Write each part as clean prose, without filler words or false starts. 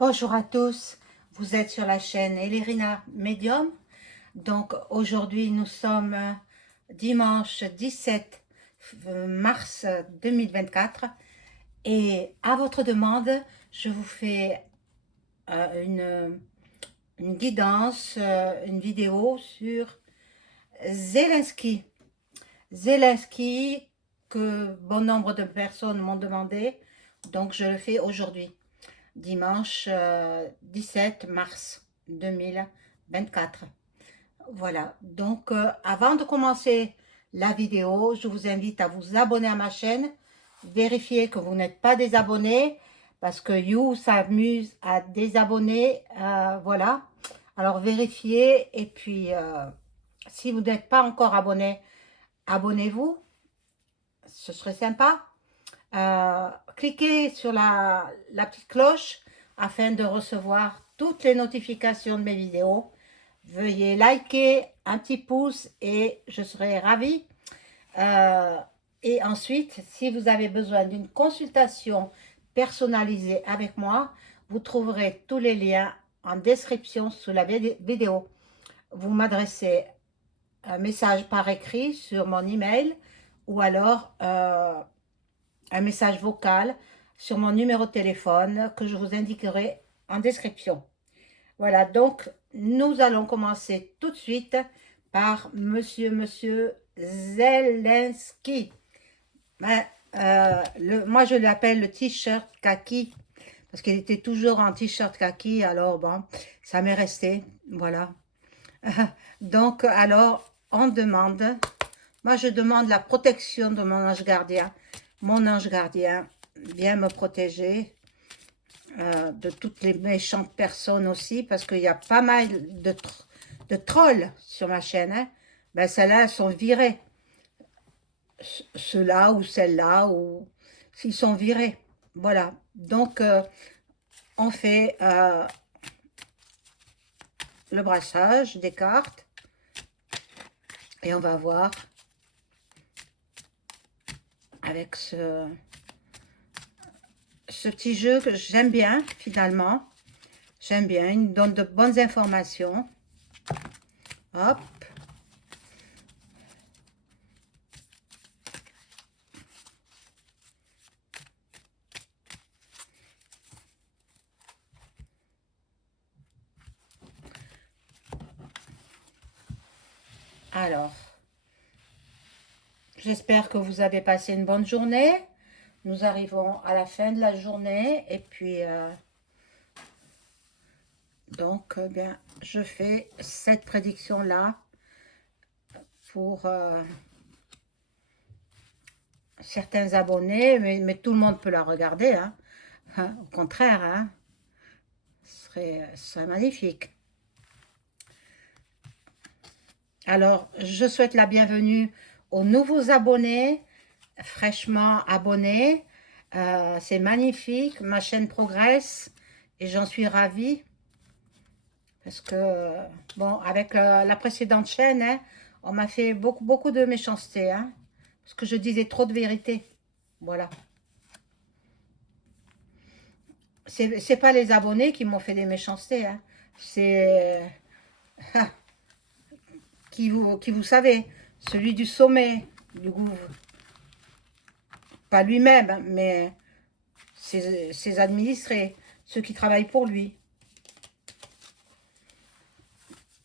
Bonjour à tous, vous êtes sur la chaîne Elérina Medium. Donc aujourd'hui nous sommes dimanche 17 mars 2024 et à votre demande je vous fais une guidance, une vidéo sur Zelensky. Zelensky que bon nombre de personnes m'ont demandé, donc je le fais aujourd'hui. Dimanche 17 mars 2024. Voilà, donc avant de commencer la vidéo, je vous invite à vous abonner à ma chaîne, vérifier que vous n'êtes pas désabonné, parce que You s'amuse à désabonner, voilà. Alors vérifiez, et puis si vous n'êtes pas encore abonné, abonnez-vous, ce serait sympa. Cliquez sur la petite cloche afin de recevoir toutes les notifications de mes vidéos. Veuillez liker, un petit pouce et je serai ravie. Euh, et ensuite, si vous avez besoin d'une consultation personnalisée avec moi, vous trouverez tous les liens en description sous la vidéo. Vous m'adressez un message par écrit sur mon email ou alors un message vocal sur mon numéro de téléphone que je vous indiquerai en description. Voilà, donc nous allons commencer tout de suite par Monsieur Zelensky. Ben, moi, je l'appelle le t-shirt kaki parce qu'il était toujours en t-shirt kaki. Alors, bon, ça m'est resté. Voilà. Donc, alors, on demande. Moi, je demande la protection de mon ange gardien. Mon ange gardien vient me protéger de toutes les méchantes personnes aussi, parce qu'il y a pas mal de trolls sur ma chaîne. Hein. Ben, celles-là, elles sont virées. Ceux-là ou celles-là, ou s'ils sont virés. Voilà. Donc, on fait le brassage des cartes et on va voir avec ce petit jeu que j'aime bien, finalement. J'aime bien, il me donne de bonnes informations. Hop. Alors, j'espère que vous avez passé une bonne journée. Nous arrivons à la fin de la journée et puis donc bien, je fais cette prédiction-là pour certains abonnés, mais tout le monde peut la regarder. Hein. Hein, au contraire, hein, ce serait magnifique. Alors, je souhaite la bienvenue aux nouveaux abonnés, fraîchement abonnés. C'est magnifique, ma chaîne progresse et j'en suis ravie. Parce que, bon, avec la précédente chaîne, hein, on m'a fait beaucoup de méchanceté. Hein, parce que je disais trop de vérité. Voilà. C'est pas les abonnés qui m'ont fait des méchancetés. Hein. C'est qui vous savez, celui du sommet, du gouvernement. Pas lui-même, hein, mais ses administrés, ceux qui travaillent pour lui.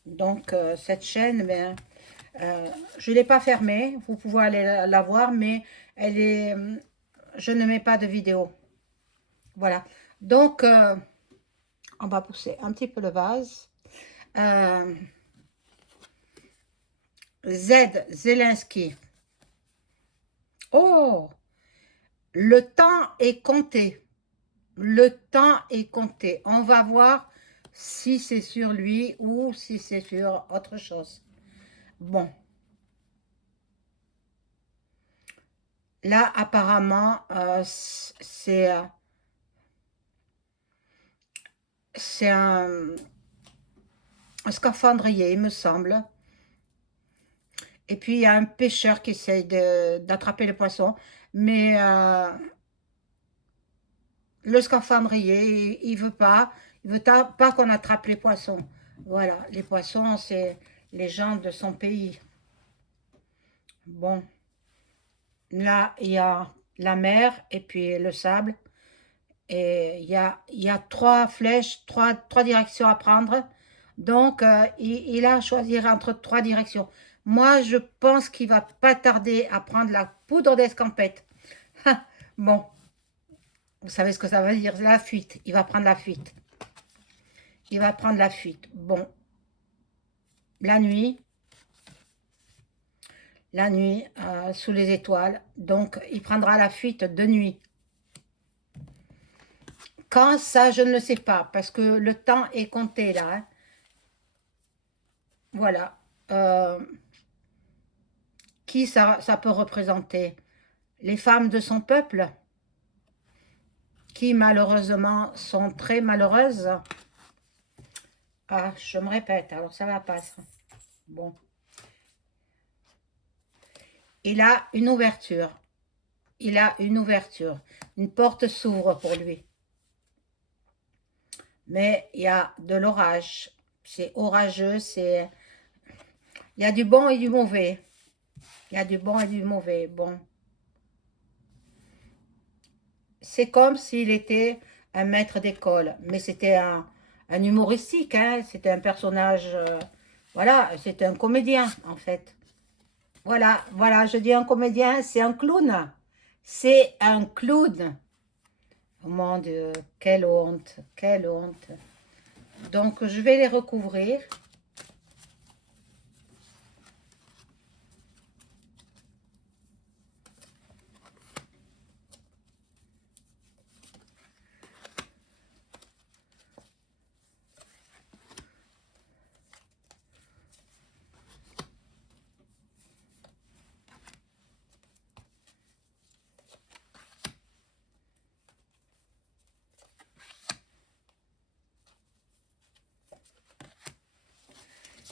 Donc, cette chaîne, ben, je ne l'ai pas fermée. Vous pouvez aller la voir, mais elle est, je ne mets pas de vidéo. Voilà. Donc, on va pousser un petit peu le vase. Euh, Zelensky. Oh, le temps est compté. Le temps est compté. On va voir si c'est sur lui ou si c'est sur autre chose. Bon. Là, apparemment, c'est un scaphandrier, il me semble. Et puis, il y a un pêcheur qui essaye d'attraper le poisson. Mais le scaphandrier, il veut pas. Il veut pas qu'on attrape les poissons. Voilà, les poissons, c'est les gens de son pays. Bon, là, il y a la mer et puis le sable. Et il y a trois flèches, trois directions à prendre. Donc, il a à choisir entre trois directions. Moi, je pense qu'il va pas tarder à prendre la poudre d'escampette. Bon, vous savez ce que ça veut dire, la fuite. Il va prendre la fuite. Il va prendre la fuite. Bon, la nuit, sous les étoiles. Donc, il prendra la fuite de nuit. Quand ça, je ne le sais pas, parce que le temps est compté là. Hein. Voilà. Qui ça peut représenter? Les femmes de son peuple, qui malheureusement sont très malheureuses. Ah, je me répète, alors ça va pas. Bon. Il a une ouverture. Il a une ouverture. Une porte s'ouvre pour lui. Mais il y a de l'orage. C'est orageux, c'est... Il y a du bon et du mauvais. Il y a du bon et du mauvais. Bon. C'est comme s'il était un maître d'école. Mais c'était un humoristique, hein. C'était un personnage... voilà, c'était un comédien, en fait. Voilà, voilà, je dis un comédien, c'est un clown. C'est un clown. Oh mon Dieu, quelle honte, quelle honte. Donc, je vais les recouvrir.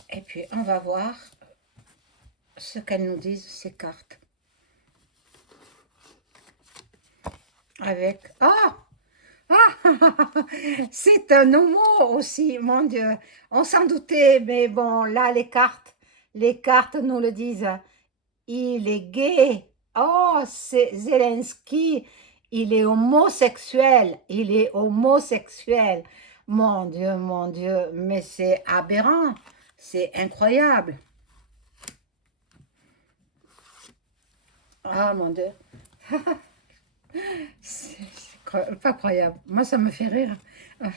Et puis, on va voir ce qu'elles nous disent, ces cartes. Avec... Ah! Ah! C'est un homo aussi, mon Dieu. On s'en doutait, mais bon, là, les cartes nous le disent. Il est gay. Oh, c'est Zelensky. Il est homosexuel. Il est homosexuel. Mon Dieu, mais c'est aberrant. C'est incroyable. Ah, mon Dieu. C'est pas croyable. Moi, ça me fait rire. Ah.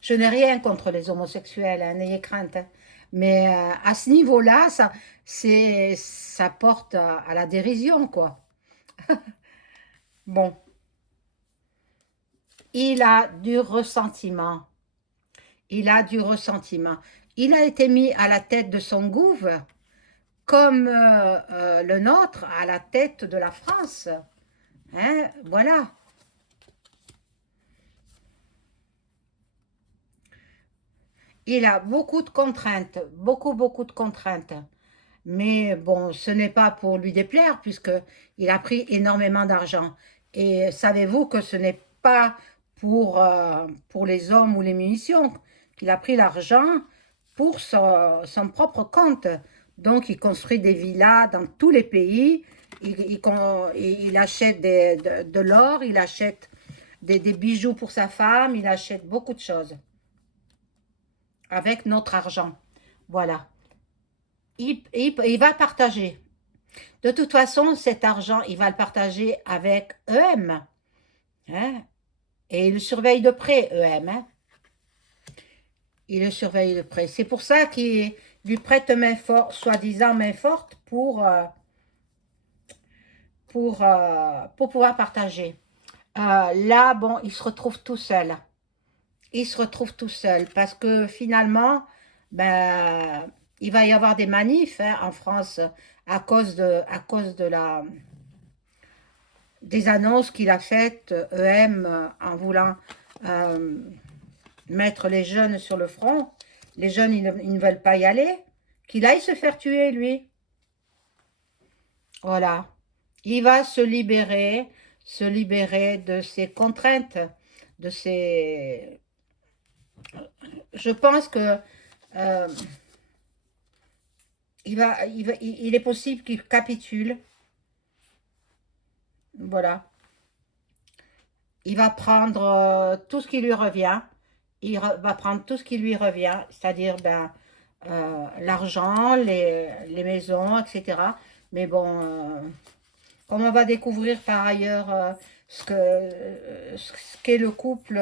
Je n'ai rien contre les homosexuels, hein, n'ayez crainte. Hein. Mais à ce niveau-là, ça porte à la dérision, quoi. Bon, il a du ressentiment. Il a du ressentiment. Il a été mis à la tête de son gouvernement, comme le nôtre à la tête de la France. Hein, voilà. Il a beaucoup de contraintes, beaucoup de contraintes. Mais bon, ce n'est pas pour lui déplaire, puisqu'il a pris énormément d'argent. Et savez-vous que ce n'est pas pour les hommes ou les munitions, qu'il a pris l'argent pour son propre compte. Donc, il construit des villas dans tous les pays, il achète de l'or, il achète des bijoux pour sa femme, il achète beaucoup de choses avec notre argent. Voilà. Il va partager. De toute façon, cet argent, il va le partager avec EM. Hein? Et il le surveille de près, EM. Hein? Il le surveille de près. C'est pour ça qu'il lui prête main forte, soi-disant main forte, pour pouvoir partager. Là, bon, il se retrouve tout seul. Il se retrouve tout seul parce que finalement, ben, il va y avoir des manifs hein, en France à cause des annonces qu'il a faites, EM, en voulant euh, mettre les jeunes sur le front. Les jeunes, ils ne veulent pas y aller. Qu'il aille se faire tuer, lui. Voilà. Il va se libérer se libérer de ses contraintes, de ses... Je pense que euh, il est possible qu'il capitule. Voilà. Il va prendre tout ce qui lui revient. Va prendre tout ce qui lui revient, c'est-à-dire ben, l'argent, les maisons, etc. Mais bon, comme on va découvrir par ailleurs ce qu'est le couple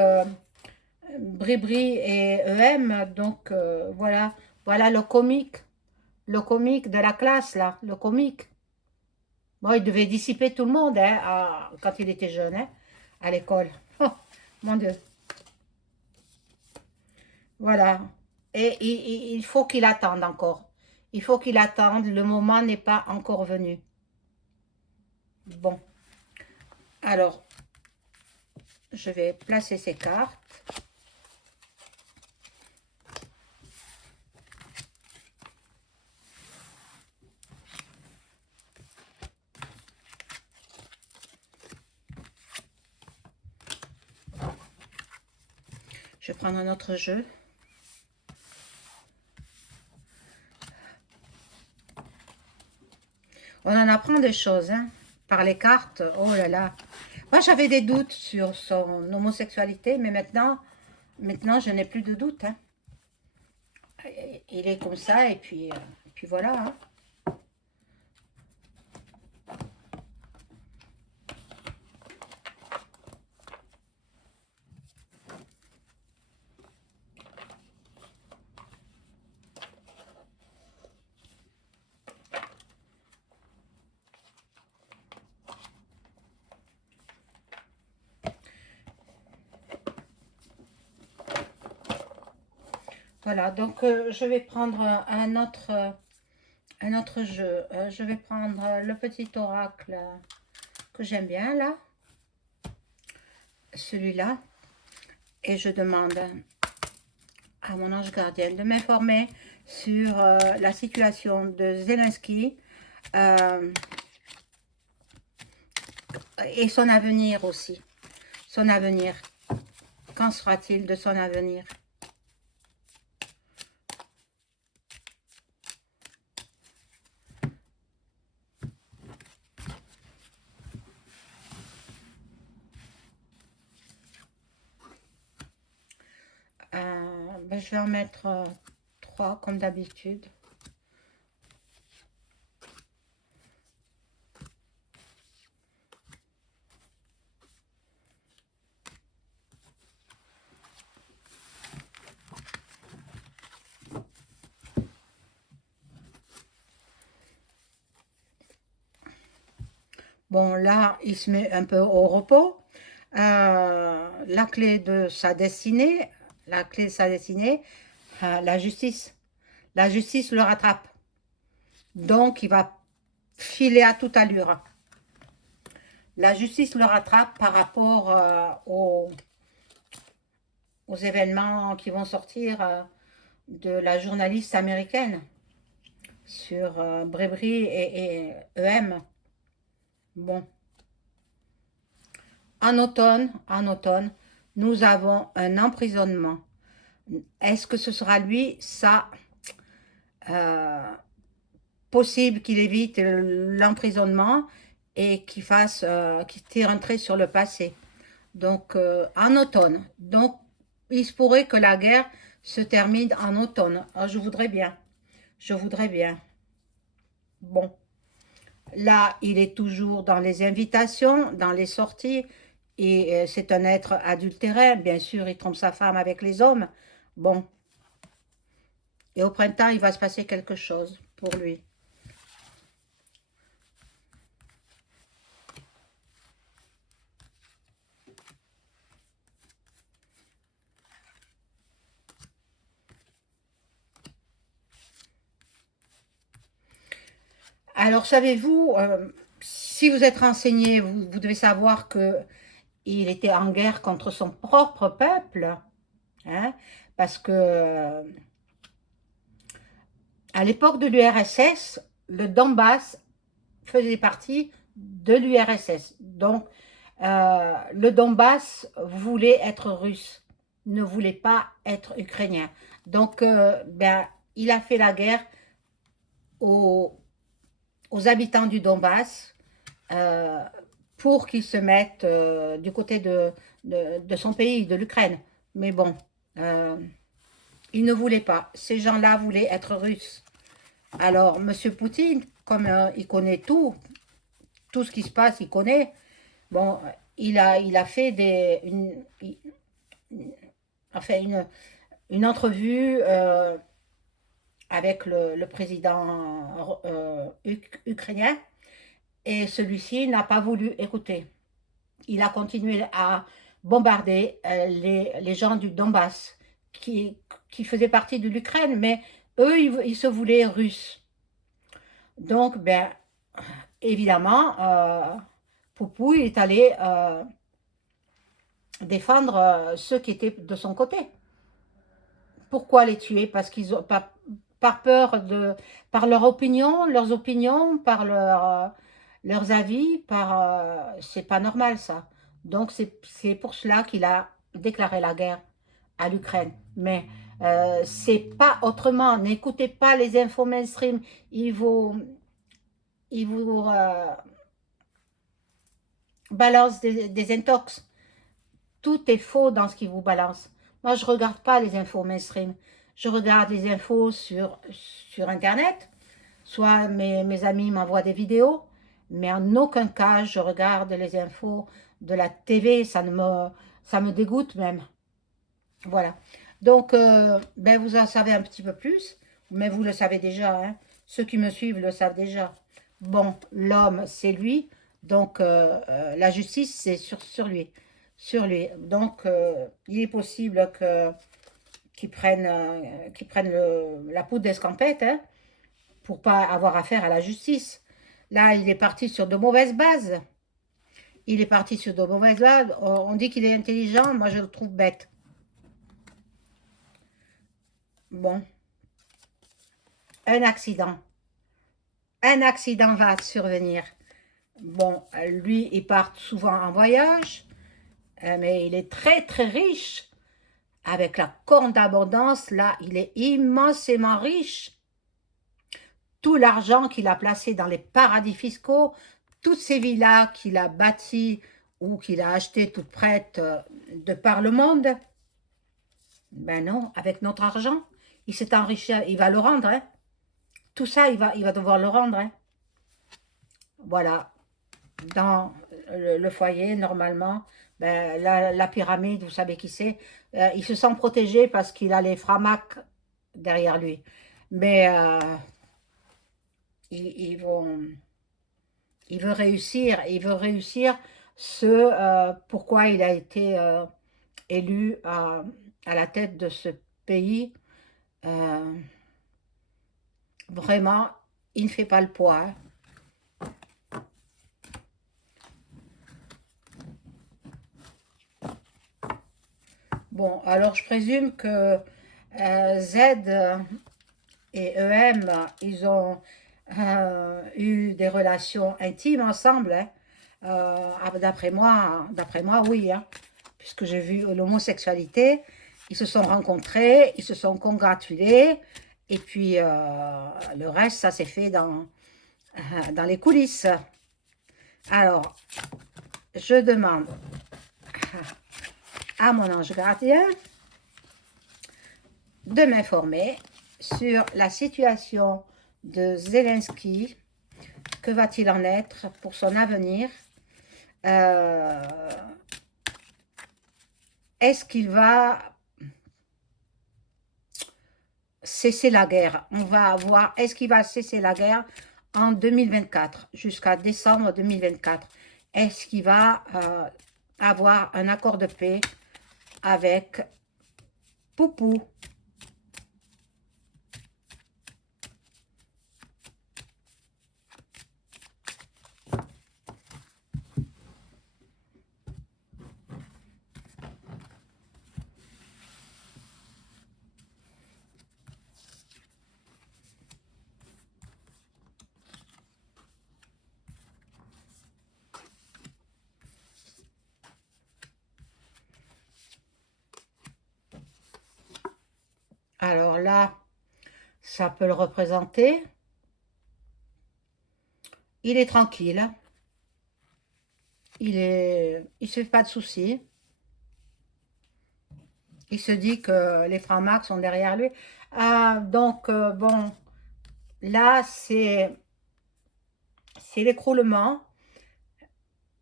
Bribri et EM, donc voilà, voilà le comique de la classe là, le comique. Bon, il devait dissiper tout le monde hein, quand il était jeune, hein, à l'école. Oh, mon Dieu. Voilà. Et il faut qu'il attende encore. Il faut qu'il attende. Le moment n'est pas encore venu. Bon. Alors, je vais placer ces cartes. Je vais prendre un autre jeu. On en apprend des choses, hein, par les cartes. Oh là là. Moi, j'avais des doutes sur son homosexualité, mais maintenant je n'ai plus de doutes. Hein. Il est comme ça, et puis voilà. Hein. Voilà, donc je vais prendre un autre jeu. Je vais prendre le petit oracle que j'aime bien, là. Celui-là. Et je demande à mon ange gardien de m'informer sur la situation de Zelensky et son avenir aussi. Son avenir. Qu'en sera-t-il de son avenir? Ben, je vais en mettre 3 comme d'habitude. Bon, là, il se met un peu au repos. La clé de sa destinée, la clé de sa destinée, la justice. La justice le rattrape. Donc, il va filer à toute allure. La justice le rattrape par rapport aux événements qui vont sortir de la journaliste américaine sur Brébry et EM. Bon. En automne, nous avons un emprisonnement. Est-ce que ce sera lui? Ça, euh, possible qu'il évite l'emprisonnement et qu'il tire un trait sur le passé. Donc, en automne. Donc, il se pourrait que la guerre se termine en automne. Ah, je voudrais bien. Je voudrais bien. Bon. Là, il est toujours dans les invitations, dans les sorties. Et c'est un être adultérin. Bien sûr, il trompe sa femme avec les hommes. Bon. Et au printemps, il va se passer quelque chose pour lui. Alors, savez-vous, si vous êtes renseigné, vous devez savoir que il était en guerre contre son propre peuple, hein, parce que à l'époque de l'URSS, le Donbass faisait partie de l'URSS. Donc, le Donbass voulait être russe, ne voulait pas être ukrainien. Donc, ben, il a fait la guerre aux, aux habitants du Donbass euh, pour qu'ils se mettent du côté de son pays, de l'Ukraine. Mais bon, euh, il ne voulait pas. Ces gens-là voulaient être russes. Alors, Monsieur Poutine, comme il connaît tout ce qui se passe, il connaît. Bon, il a fait enfin une entrevue avec le président ukrainien et celui-ci n'a pas voulu écouter. Il a continué à bombarder les gens du Donbass qui faisaient partie de l'Ukraine, mais eux, ils se voulaient russes. Donc, ben, évidemment, Poupou est allé défendre ceux qui étaient de son côté. Pourquoi les tuer? Parce qu'ils ont pas par peur de par leur opinion, leurs opinions, par leurs avis, c'est pas normal ça. Donc c'est pour cela qu'il a déclaré la guerre à l'Ukraine. Mais c'est pas autrement. N'écoutez pas les infos mainstream. Ils vous balancent des intox. Tout est faux dans ce qu'ils vous balancent. Moi, je ne regarde pas les infos mainstream. Je regarde les infos sur Internet. Soit mes amis m'envoient des vidéos, mais en aucun cas, je regarde les infos de la TV. Ça me dégoûte même. Voilà. Donc, ben, vous en savez un petit peu plus, mais vous le savez déjà. Hein. Ceux qui me suivent le savent déjà. Bon, l'homme, c'est lui. Donc, la justice, c'est sur lui. Sur lui. Donc, il est possible qu'il prenne la poudre d'escampette hein, pour pas avoir affaire à la justice. Là, il est parti sur de mauvaises bases. Il est parti sur de mauvaises bases. On dit qu'il est intelligent. Moi, je le trouve bête. Bon, un accident. Un accident va survenir. Bon, lui, il part souvent en voyage, mais il est très, très riche. Avec la corne d'abondance, là, il est immensément riche. Tout l'argent qu'il a placé dans les paradis fiscaux, toutes ces villas qu'il a bâties ou qu'il a achetées toutes prêtes de par le monde, ben non, avec notre argent, il s'est enrichi, il va le rendre. Hein. Tout ça, il va devoir le rendre. Hein. Voilà. Dans le foyer, normalement, ben, la pyramide, vous savez qui c'est, il se sent protégé parce qu'il a les framacs derrière lui. Mais ils vont, il veut réussir ce pourquoi il a été élu à la tête de ce pays. Euh, Vraiment, il ne fait pas le poids. Hein. Bon, alors je présume que Z et EM, ils ont eu des relations intimes ensemble. Hein. D'après moi, oui. Hein, puisque j'ai vu l'homosexualité. Ils se sont rencontrés, ils se sont congratulés. Et puis, le reste, ça s'est fait dans les coulisses. Alors, je demande à mon ange gardien de m'informer sur la situation de Zelensky. Que va-t-il en être pour son avenir? Est-ce qu'il va cesser la guerre? On va voir, est-ce qu'il va cesser la guerre en 2024, jusqu'à décembre 2024? Est-ce qu'il va avoir un accord de paix avec Poupou? là, ça peut le représenter. Il est tranquille. Il se fait pas de soucis. Il se dit que les francs max sont derrière lui. Ah, donc, bon, là, c'est l'écroulement.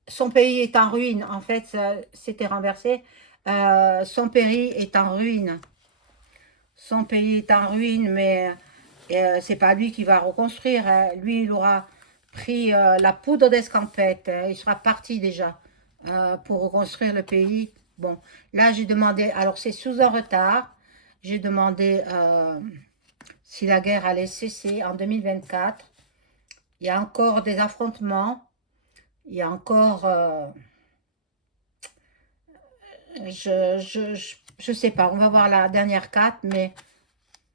Son pays est en ruine. En fait, ça s'était renversé. Son pays est en ruine. Son pays est en ruine, mais c'est pas lui qui va reconstruire, hein. Lui, il aura pris la poudre d'escampette. Il sera parti déjà pour reconstruire le pays. Bon, là, j'ai demandé, alors c'est sous un retard, j'ai demandé si la guerre allait cesser en 2024. Il y a encore des affrontements, il y a encore, je sais pas, on va voir la dernière carte, mais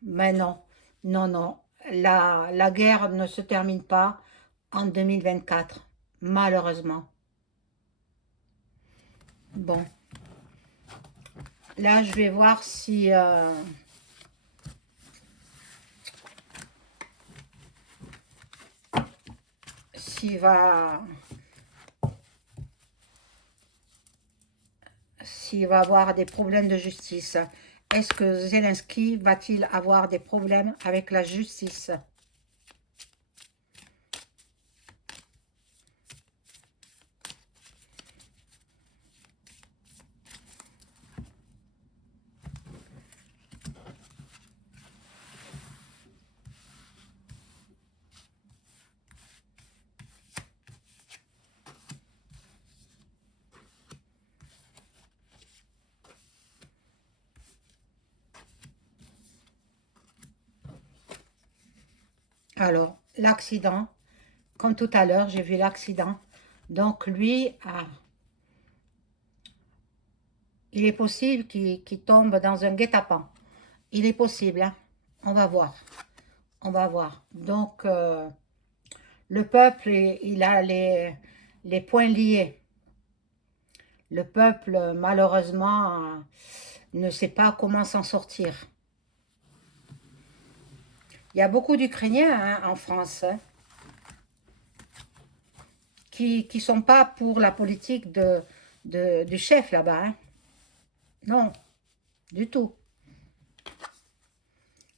non, non, non, la guerre ne se termine pas en 2024, malheureusement. Bon, là, je vais voir s'il va, s'il va avoir des problèmes de justice. Est-ce que Zelensky va-t-il avoir des problèmes avec la justice? Alors, l'accident, comme tout à l'heure, j'ai vu l'accident. Donc, lui, il est possible qu'il tombe dans un guet-apens. Il est possible, hein. On va voir. On va voir. Donc, le peuple, il a les poings liés. Le peuple, malheureusement, ne sait pas comment s'en sortir. Il y a beaucoup d'Ukrainiens hein, en France hein, qui ne sont pas pour la politique du chef là-bas. Hein. Non, du tout.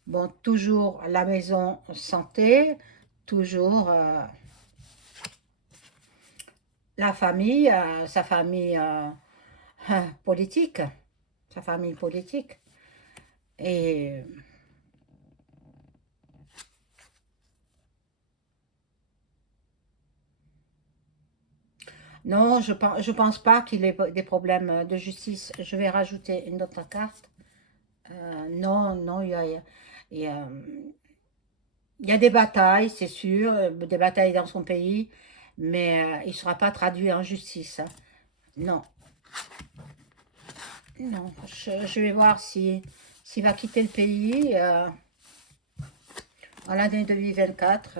Bon, toujours la maison santé, toujours la famille, sa famille politique, sa famille politique. Et non, je pense pas qu'il ait des problèmes de justice. Je vais rajouter une autre carte. Non, non, il y a, il y a des batailles, c'est sûr, des batailles dans son pays, mais il ne sera pas traduit en justice. Hein. Non, non, je vais voir s'il va quitter le pays en l'année 2024.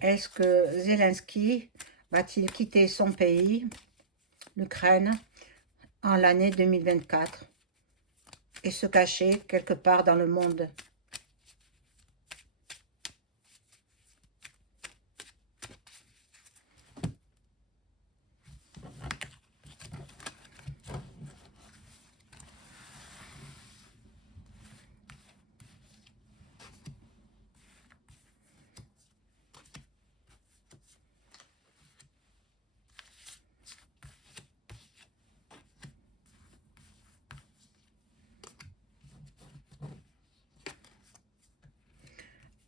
Est-ce que Zelensky va-t-il quitter son pays, l'Ukraine, en l'année 2024 et se cacher quelque part dans le monde?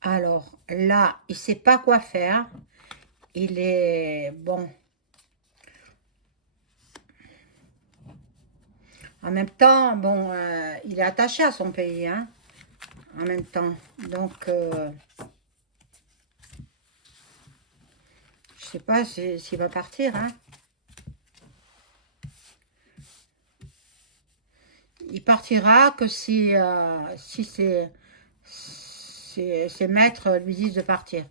Alors là, il ne sait pas quoi faire. Il est, bon, en même temps, bon, il est attaché à son pays, hein, en même temps. Donc, je sais pas s'il va partir, hein. Il partira que si ses maîtres lui disent de partir.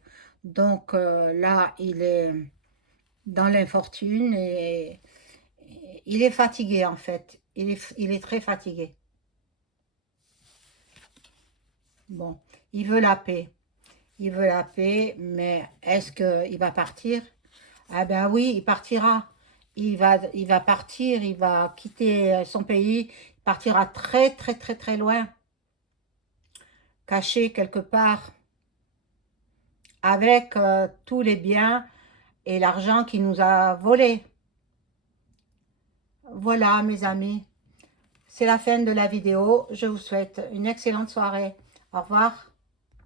Donc là, il est dans l'infortune et il est fatigué en fait. Il est très fatigué. Bon, il veut la paix. Il veut la paix, mais est-ce qu'il va partir? Ah ben oui, il partira. Il va partir, il va quitter son pays, il partira très très très très loin, caché quelque part, avec tous les biens et l'argent qu'il nous a volés. Voilà mes amis, c'est la fin de la vidéo. Je vous souhaite une excellente soirée. Au revoir.